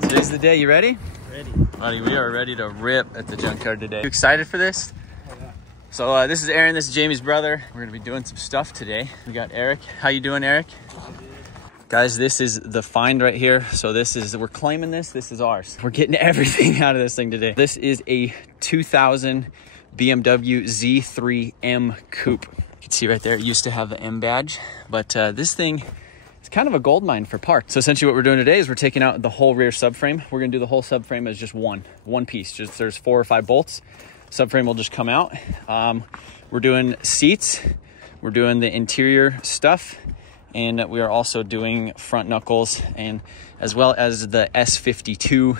Today's the day. You ready? Ready. Buddy, we are ready to rip at the junkyard today. You excited for this? Oh, yeah. So this is Aaron. This is Jamie's brother. We're gonna be doing some stuff today. We got Eric. How you doing, Eric? Guys, this is the find right here. So we're claiming this. This is ours. We're getting everything out of this thing today. This is a 2000 BMW Z3M Coupe. You can see right there, it used to have the M badge, but this thing, it's kind of a gold mine for parts. So essentially what we're doing today is we're taking out the whole rear subframe. We're gonna do the whole subframe as just one piece. Just there's 4 or 5 bolts. Subframe will just come out. We're doing seats. We're doing the interior stuff. And we are also doing front knuckles, and as well as the S52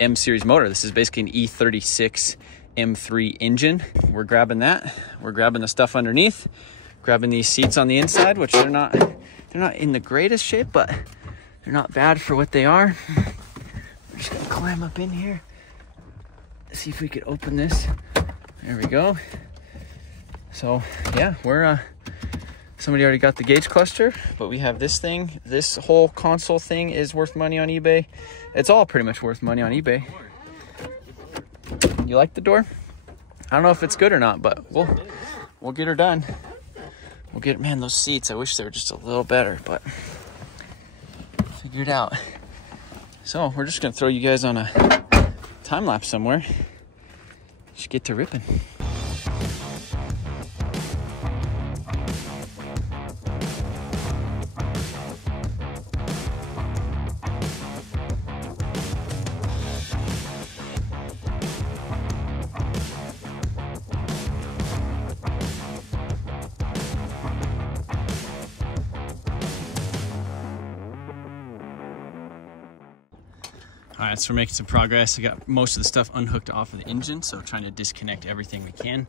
M series motor. This is basically an E36 M3 engine. We're grabbing that. We're grabbing the stuff underneath, grabbing these seats on the inside, which they're not in the greatest shape, but they're not bad for what they are. We're just gonna climb up in here. See if we could open this. There we go. So yeah, we're somebody already got the gauge cluster, but we have this thing. This whole console thing is worth money on eBay. It's all pretty much worth money on eBay. You like the door? I don't know if it's good or not, but we'll get her done. We'll get, man, those seats, I wish they were just a little better, but figure it out. So we're just gonna throw you guys on a time lapse somewhere. Just get to ripping. All right, so we're making some progress. I got most of the stuff unhooked off of the engine, so trying to disconnect everything we can.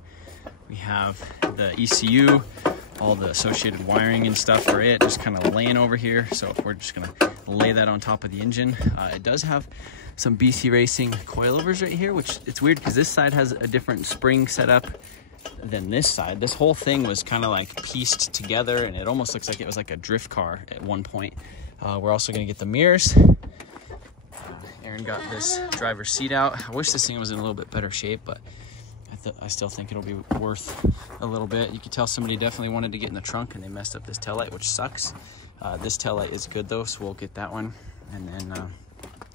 We have the ECU, all the associated wiring and stuff for it, just kind of laying over here. So we're just gonna lay that on top of the engine. It does have some BC Racing coilovers right here, which it's weird because this side has a different spring setup than this side. This whole thing was kind of like pieced together, and it almost looks like it was like a drift car at one point. We're also gonna get the mirrors. Aaron got this driver's seat out. I wish this thing was in a little bit better shape, but I still think it'll be worth a little bit. You can tell somebody definitely wanted to get in the trunk and they messed up this taillight, which sucks. This taillight is good though, so we'll get that one. And then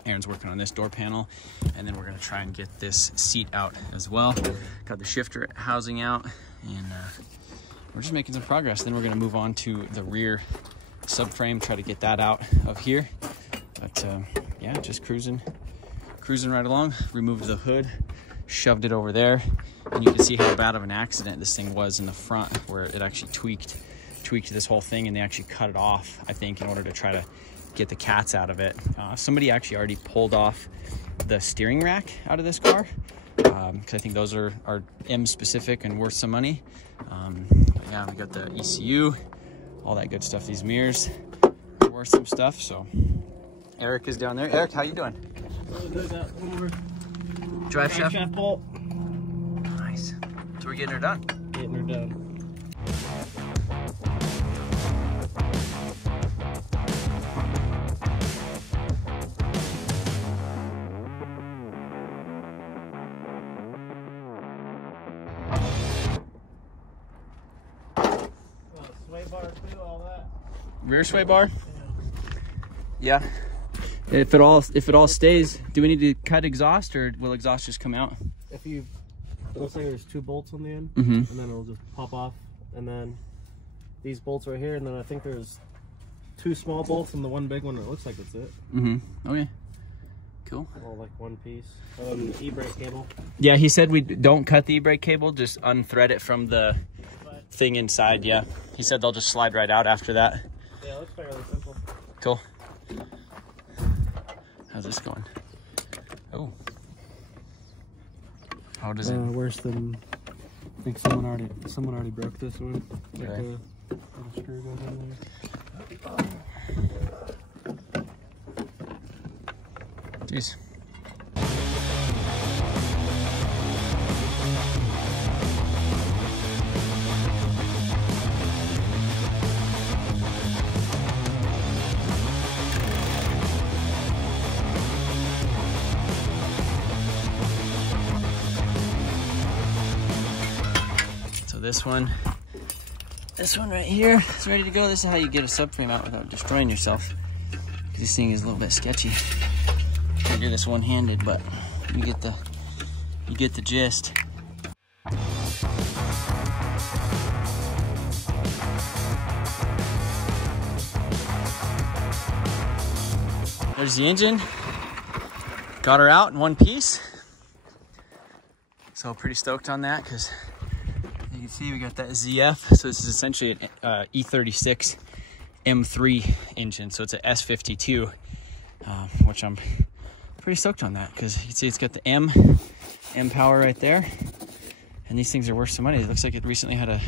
Aaron's working on this door panel, and then we're gonna try and get this seat out as well. Got the shifter housing out, and we're just making some progress. Then we're gonna move on to the rear subframe, try to get that out of here. But yeah, just cruising right along. Removed the hood, shoved it over there, and you can see how bad of an accident this thing was in the front, where it actually tweaked this whole thing, and they actually cut it off, I think, in order to try to get the cats out of it. Somebody actually already pulled off the steering rack out of this car, because I think those are M specific and worth some money. But yeah, we got the ECU, all that good stuff. These mirrors are worth some stuff. So Eric is down there. Eric, how you doing? Drive shaft bolt. Nice. So we're getting her done. Getting her done. Sway bar too, all that. Rear sway bar? Yeah. If it all stays, do we need to cut exhaust, or will exhaust just come out? If you, it looks like there's 2 bolts on the end, Mm-hmm. and then it'll just pop off, and then these bolts right here, and then I think there's 2 small bolts and the 1 big one. It looks like that's it. Mm-hmm. Okay. Cool. All like one piece. The e-brake cable. Yeah, he said we don't cut the e-brake cable, just unthread it from the thing inside. Yeah, he said they'll just slide right out after that. Yeah, it looks fairly simple. Cool. How's this going? Oh. How does it? Worse than, I think someone already broke this one. Like Okay. the little screw goes in there. Jeez. this one right here is ready to go. This is how you get a subframe out without destroying yourself. This thing is a little bit sketchy. I do this one-handed, but you get the gist. There's the engine. Got her out in one piece. So pretty stoked on that because you can see we got that ZF. So this is essentially an E36 M3 engine. So it's an S52, which I'm pretty stoked on that because you can see it's got the M power right there. And these things are worth some money. It looks like it recently had a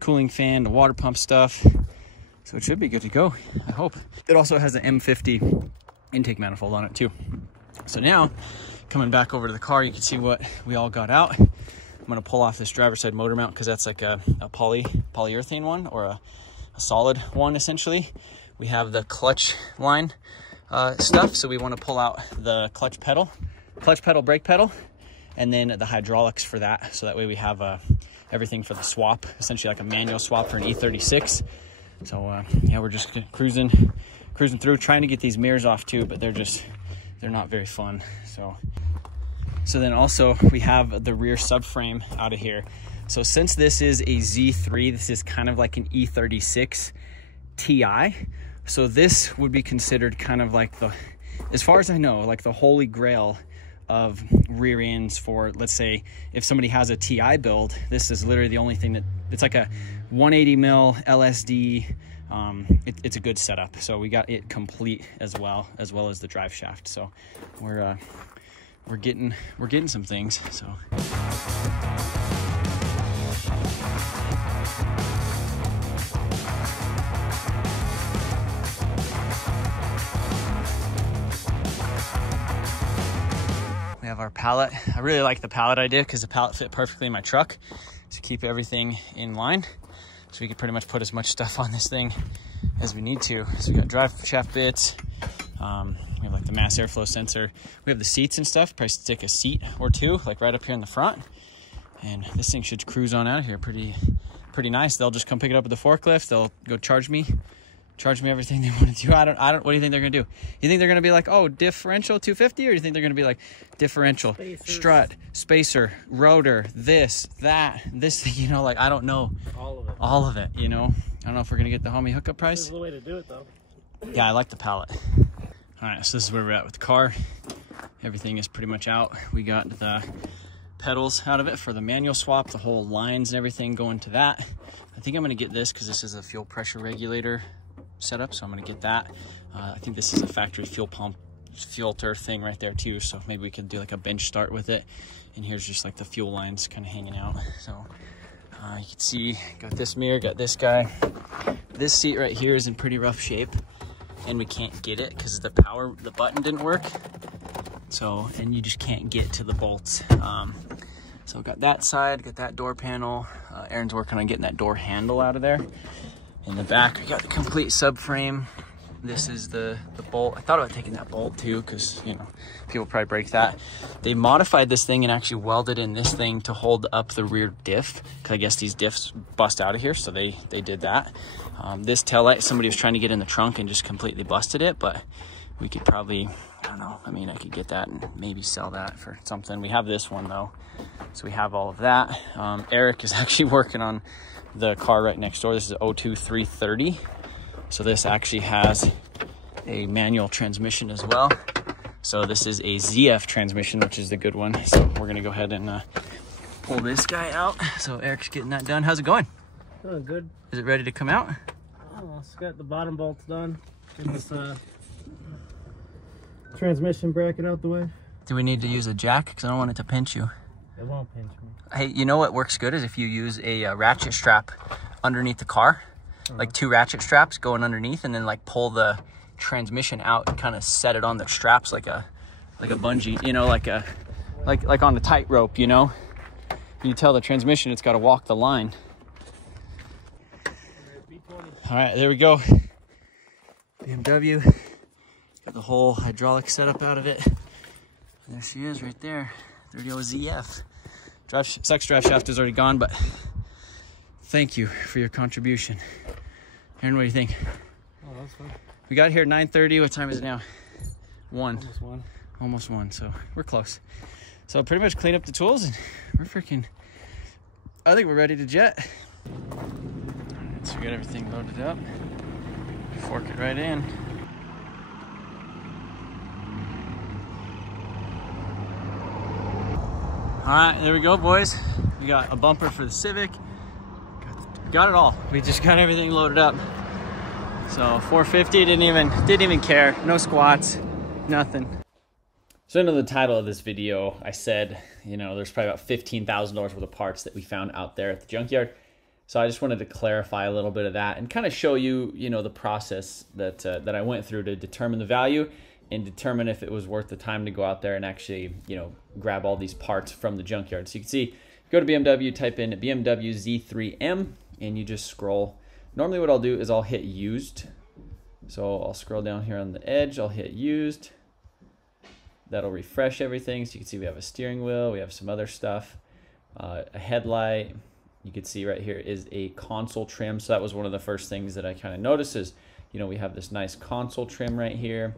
cooling fan, the water pump stuff. So it should be good to go, I hope. It also has an M50 intake manifold on it too. So now, coming back over to the car, you can see what we all got out. I'm gonna pull off this driver's side motor mount because that's like a polyurethane one or a solid one essentially. We have the clutch line stuff, so we want to pull out the clutch pedal, brake pedal, and then the hydraulics for that. So that way we have everything for the swap, essentially like a manual swap for an E36. So yeah, we're just cruising through, trying to get these mirrors off too, but they're not very fun. So then also we have the rear subframe out of here. So since this is a Z3, this is kind of like an E36 Ti. So this would be considered kind of like as far as I know, like the holy grail of rear ends for, let's say, if somebody has a Ti build, this is literally the only thing that, it's like a 180 mil LSD. It's a good setup. So we got it complete as well as the drive shaft. So we're getting some things. So we have our pallet. I really like the pallet idea because the pallet fit perfectly in my truck to keep everything in line. So we can pretty much put as much stuff on this thing as we need to. So we got drive shaft bits. We have like the mass airflow sensor. We have the seats and stuff. Probably stick a seat or two, like right up here in the front. And this thing should cruise on out of here pretty nice. They'll just come pick it up with the forklift. They'll go charge me everything they want to do. I don't, what do you think they're gonna do? You think they're gonna be like, oh, differential 250, or do you think they're gonna be like differential, strut, spacer, rotor, this, that, this thing, you know, like, I don't know. All of it, you know. I don't know if we're gonna get the homie hookup price. There's a way to do it though. Yeah, I like the pallet. All right, so this is where we're at with the car. Everything is pretty much out. We got the pedals out of it for the manual swap, the whole lines and everything going to that. I think I'm gonna get this because this is a fuel pressure regulator setup, so I'm gonna get that. I think this is a factory fuel pump filter thing right there too, so maybe we could do like a bench start with it. And here's just like the fuel lines kind of hanging out. So you can see, got this mirror, got this guy. This seat right here is in pretty rough shape, and we can't get it because the button didn't work. So, and you just can't get to the bolts. So got that side, got that door panel. Aaron's working on getting that door handle out of there. In the back, we got the complete subframe. This is the bolt. I thought about taking that bolt too, because, you know, people probably break that. They modified this thing and actually welded in this thing to hold up the rear diff, because I guess these diffs bust out of here, so they did that. This taillight, somebody was trying to get in the trunk and just completely busted it, but we could probably, I don't know, I mean, I could get that and maybe sell that for something. We have this one though, so we have all of that. Eric is actually working on the car right next door. This is 02330. So this actually has a manual transmission as well. So this is a ZF transmission, which is the good one. So we're gonna go ahead and pull this guy out. So Eric's getting that done. How's it going? Oh, good. Is it ready to come out? Almost got the bottom bolts done. Get this transmission bracket out the way. Do we need to use a jack? Because I don't want it to pinch you. It won't pinch me. Hey, you know what works good is if you use a ratchet strap underneath the car. Like 2 ratchet straps going underneath, and then like pull the transmission out and kind of set it on the straps like a bungee, you know, like on a tightrope, you know. You tell the transmission it's got to walk the line. All right, there we go. BMW. Got the whole hydraulic setup out of it. And there she is right there, 30 ZF. Sucks drive shaft is already gone, but thank you for your contribution. Aaron, what do you think? Oh, that's fun. We got here at 9:30. What time is it now? 1. Almost 1. Almost 1, so we're close. So pretty much clean up the tools and we're freaking, I think we're ready to jet. All right, so we got everything loaded up. Fork it right in. All right, there we go, boys. We got a bumper for the Civic. Got it all. We just got everything loaded up. So 450, didn't even care. No squats, nothing. So into the title of this video, I said, you know, there's probably about $15,000 worth of parts that we found out there at the junkyard. So I just wanted to clarify a little bit of that and kind of show you, you know, the process that that I went through to determine the value and determine if it was worth the time to go out there and actually, you know, grab all these parts from the junkyard. So you can see, go to BMW, type in BMW Z3M, and you just scroll. Normally what I'll do is I'll hit used. So I'll scroll down here on the edge, I'll hit used. That'll refresh everything. So you can see we have a steering wheel, we have some other stuff, a headlight. You can see right here is a console trim. So that was one of the first things that I kind of noticed is, you know, we have this nice console trim right here.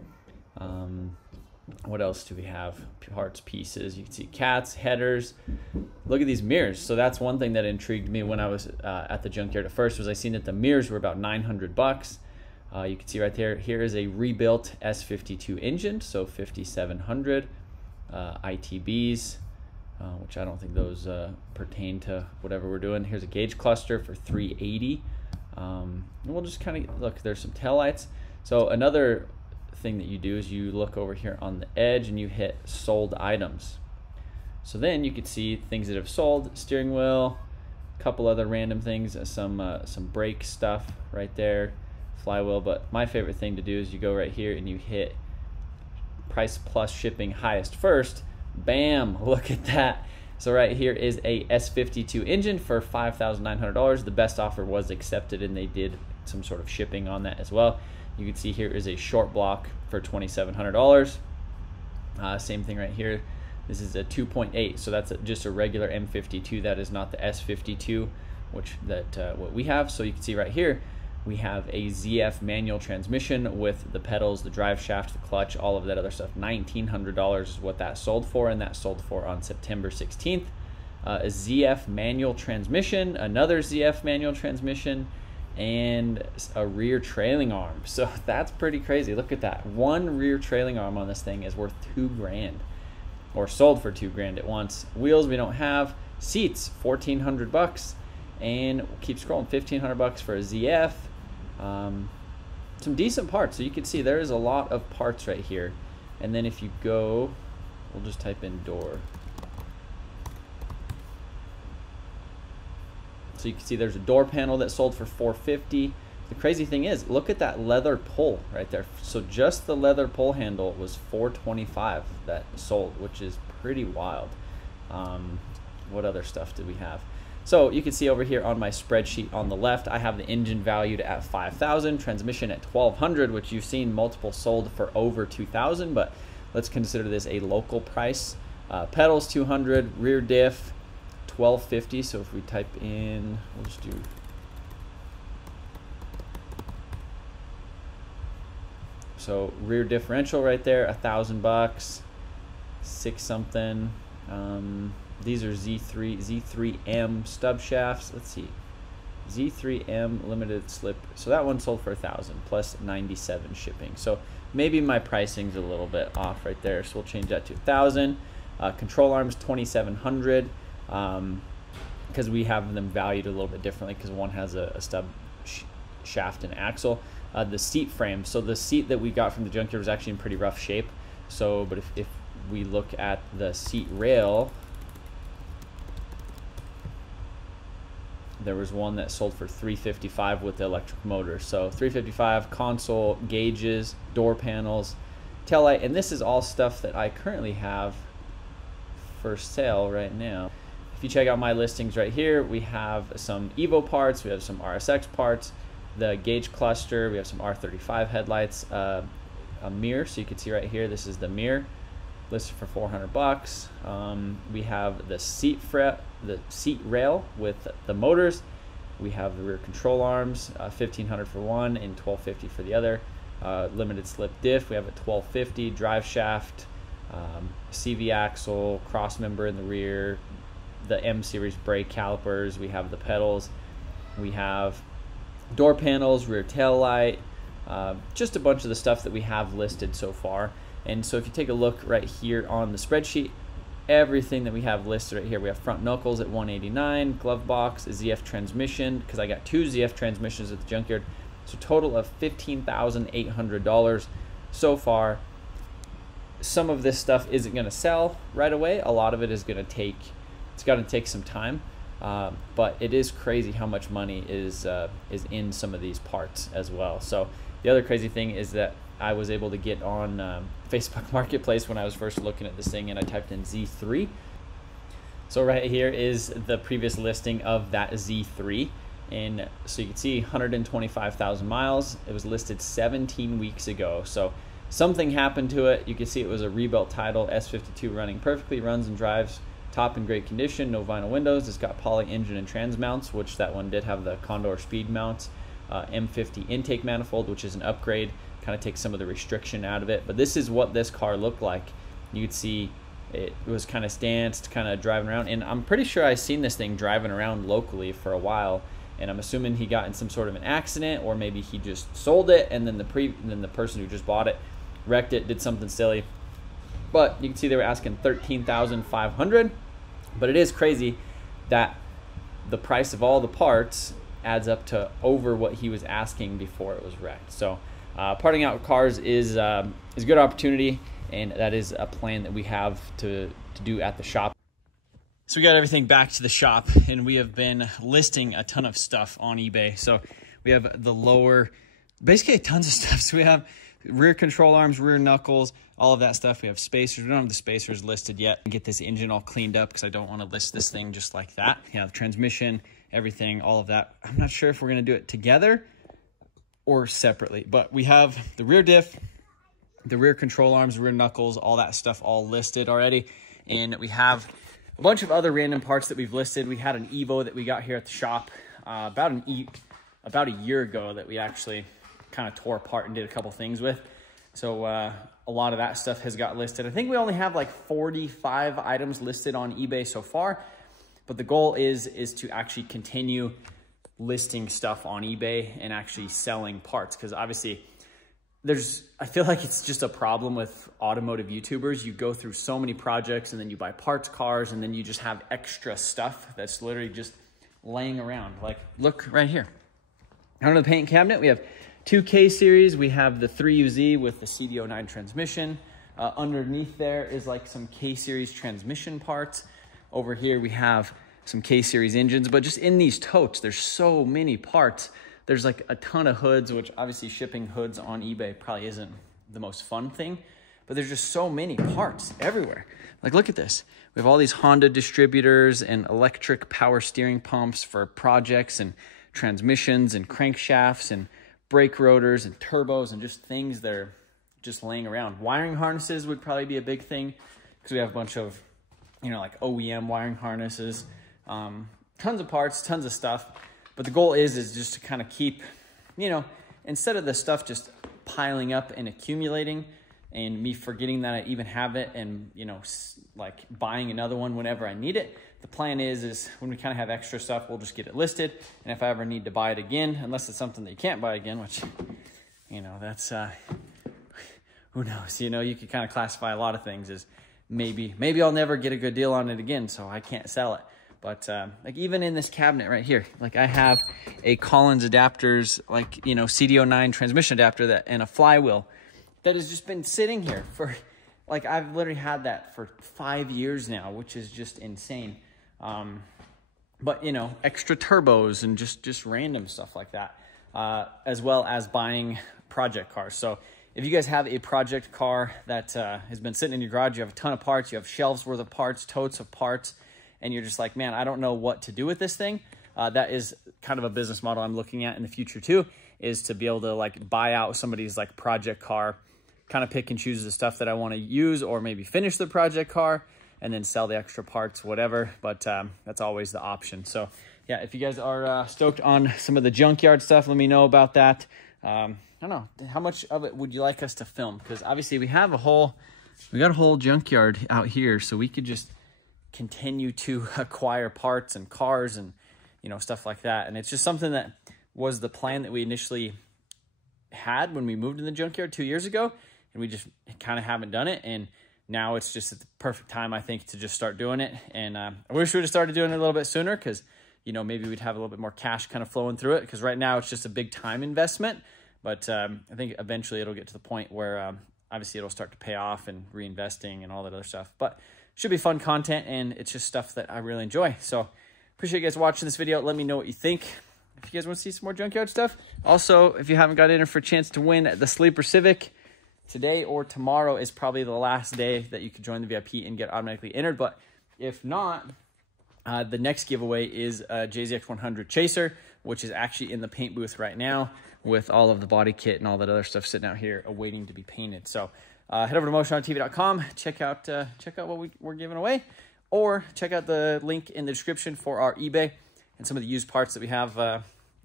What else do we have? Parts, pieces. You can see cats, headers. Look at these mirrors. So that's one thing that intrigued me when I was at the junkyard at first, was I seen that the mirrors were about 900 bucks. You can see right there, here is a rebuilt S52 engine, so 5700 ITBs, which I don't think those pertain to whatever we're doing. Here's a gauge cluster for 380. And we'll just kind of look, there's some taillights. So another thing that you do is you look over here on the edge and you hit sold items. So then you can see things that have sold, steering wheel, a couple other random things, some brake stuff right there, flywheel. But my favorite thing to do is you go right here and you hit price plus shipping highest first. Bam, look at that. So right here is a S52 engine for $5,900. The best offer was accepted and they did some sort of shipping on that as well. You can see here is a short block for $2,700. Same thing right here. This is a 2.8, so that's just a regular M52. That is not the S52, which what we have. So you can see right here, we have a ZF manual transmission with the pedals, the drive shaft, the clutch, all of that other stuff. $1,900 is what that sold for, and that sold for on September 16th. A ZF manual transmission, another ZF manual transmission, and a rear trailing arm. So that's pretty crazy. Look at that. One rear trailing arm on this thing is worth $2,000, or sold for $2,000 at once. Wheels we don't have. Seats, 1,400 bucks, and we'll keep scrolling. 1,500 bucks for a ZF. Some decent parts. So you can see there is a lot of parts right here. And then if you go, we'll just type in door. So you can see there's a door panel that sold for $450. The crazy thing is, look at that leather pull right there. So just the leather pull handle was $425 that sold, which is pretty wild. What other stuff did we have? So you can see over here on my spreadsheet on the left, I have the engine valued at $5,000, transmission at $1,200, which you've seen multiple sold for over $2,000, but let's consider this a local price. Pedals $200, rear diff $1,250. So if we type in, we'll just do rear differential right there, $1,000, 6 something. These are Z3M stub shafts. Let's see, Z3M limited slip. So that one sold for $1,000 plus 97 shipping. So maybe my pricing's a little bit off right there. So we'll change that to $1,000. Control arms $2,700. Because we have them valued a little bit differently, because one has a stub shaft and axle. The seat frame, so the seat that we got from the junkyard was actually in pretty rough shape. So, but if we look at the seat rail, there was one that sold for $355 with the electric motor. So $355, console, gauges, door panels, taillight, and this is all stuff that I currently have for sale right now. If you check out my listings right here, we have some Evo parts, we have some RSX parts, the gauge cluster, we have some R35 headlights, a mirror, so you can see right here, this is the mirror. listed for 400 bucks. We have the seat rail with the motors. We have the rear control arms, 1500 for one and 1250 for the other. Limited slip diff. We have a 1250 drive shaft, CV axle, cross member in the rear, the M series brake calipers. We have the pedals. We have door panels, rear tail light, just a bunch of the stuff that we have listed so far. And so if you take a look right here on the spreadsheet, everything that we have listed right here, we have front knuckles at 189, glove box, a ZF transmission, because I got 2 ZF transmissions at the junkyard. So total of $15,800 so far. Some of this stuff isn't going to sell right away. A lot of it is going to take, it's got to take some time. But it is crazy how much money is in some of these parts as well. So the other crazy thing is that I was able to get on Facebook Marketplace when I was first looking at this thing, and I typed in Z3. So right here is the previous listing of that Z3. And so you can see 125,000 miles. It was listed 17 weeks ago. So something happened to it. You can see it was a rebuilt title, S52 running perfectly, runs and drives, top in great condition, no vinyl windows. It's got poly engine and trans mounts, which that one did have the Condor speed mounts, M50 intake manifold, which is an upgrade, kind of takes some of the restriction out of it. But this is what this car looked like. You could see it was kind of stanced, kind of driving around. And I'm pretty sure I've seen this thing driving around locally for a while. And I'm assuming he got in some sort of an accident, or maybe he just sold it, and then the person who just bought it wrecked it, did something silly. But you can see they were asking $13,500. But it is crazy that the price of all the parts adds up to over what he was asking before it was wrecked. So parting out with cars is a good opportunity, and that is a plan that we have to do at the shop. So we got everything back to the shop, and we have been listing a ton of stuff on eBay. So we have the lower, basically tons of stuff. So we have rear control arms, rear knuckles, all of that stuff. We have spacers. We don't have the spacers listed yet. Get this engine all cleaned up because I don't want to list this thing just like that. Yeah, the transmission, everything, all of that. I'm not sure if we're going to do it together or separately, but we have the rear diff, the rear control arms, rear knuckles, all that stuff all listed already. And we have a bunch of other random parts that we've listed. We had an Evo that we got here at the shop about a year ago that we actually kind of tore apart and did a couple things with. So a lot of that stuff has got listed. I think we only have like 45 items listed on eBay so far, but the goal is to actually continue listing stuff on eBay and actually selling parts, because obviously I feel like it's just a problem with automotive YouTubers. You go through so many projects, and then you buy parts cars, and then you just have extra stuff that's literally just laying around. Like, look right here. Under the paint cabinet, we have 2 K-Series. We have the 3UZ with the CD09 transmission. Underneath there is like some K-Series transmission parts. Over here, we have some K-Series engines. But just in these totes, there's so many parts. There's like a ton of hoods, which obviously shipping hoods on eBay probably isn't the most fun thing, but there's just so many parts everywhere. Like, look at this. We have all these Honda distributors and electric power steering pumps for projects and transmissions and crankshafts and brake rotors and turbos and just things that are just laying around. Wiring harnesses would probably be a big thing, because we have a bunch of, like OEM wiring harnesses, tons of parts, tons of stuff. But the goal is just to kind of keep, instead of the stuff just piling up and accumulating and me forgetting that I even have it and, like buying another one whenever I need it. The plan is when we kind of have extra stuff, we'll just get it listed. And if I ever need to buy it again, unless it's something that you can't buy again, which, that's, who knows? You could kind of classify a lot of things as maybe I'll never get a good deal on it again, so I can't sell it. But like even in this cabinet right here, like I have a Collins adapters, like, CD09 transmission adapter and a flywheel that has just been sitting here for, like, I've literally had that for 5 years now, which is just insane. But, extra turbos and just random stuff like that, as well as buying project cars. So if you guys have a project car that has been sitting in your garage, you have a ton of parts, you have shelves worth of parts, totes of parts, and you're just like, man, I don't know what to do with this thing. That is kind of a business model I'm looking at in the future too, is to be able to like buy out somebody's like project car, kind of pick and choose the stuff that I want to use, or maybe finish the project car and then sell the extra parts, whatever. But that's always the option. So yeah, if you guys are stoked on some of the junkyard stuff, let me know about that. I don't know, how much of it would you like us to film? Because obviously we got a whole junkyard out here, so we could just continue to acquire parts and cars and, you know, stuff like that. And it's just something that was the plan that we initially had when we moved in the junkyard 2 years ago, and we just kind of haven't done it. And now it's just at the perfect time, I think, to just start doing it. And I wish we would have started doing it a little bit sooner, because, you know, maybe we'd have a little bit more cash kind of flowing through it, because right now it's just a big time investment. But I think eventually it'll get to the point where obviously it'll start to pay off, and reinvesting and all that other stuff. But should be fun content, and it's just stuff that I really enjoy. So appreciate you guys watching this video. Let me know what you think. If you guys want to see some more junkyard stuff. Also, if you haven't got in for a chance to win the Sleeper Civic, today or tomorrow is probably the last day that you can join the VIP and get automatically entered. But if not, the next giveaway is a JZX100 Chaser, which is actually in the paint booth right now with all of the body kit and all that other stuff sitting out here awaiting to be painted. So head over to motionautoTV.com, check out what we're giving away, or check out the link in the description for our eBay and some of the used parts that we have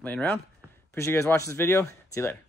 laying around. Appreciate you guys watching this video. See you later.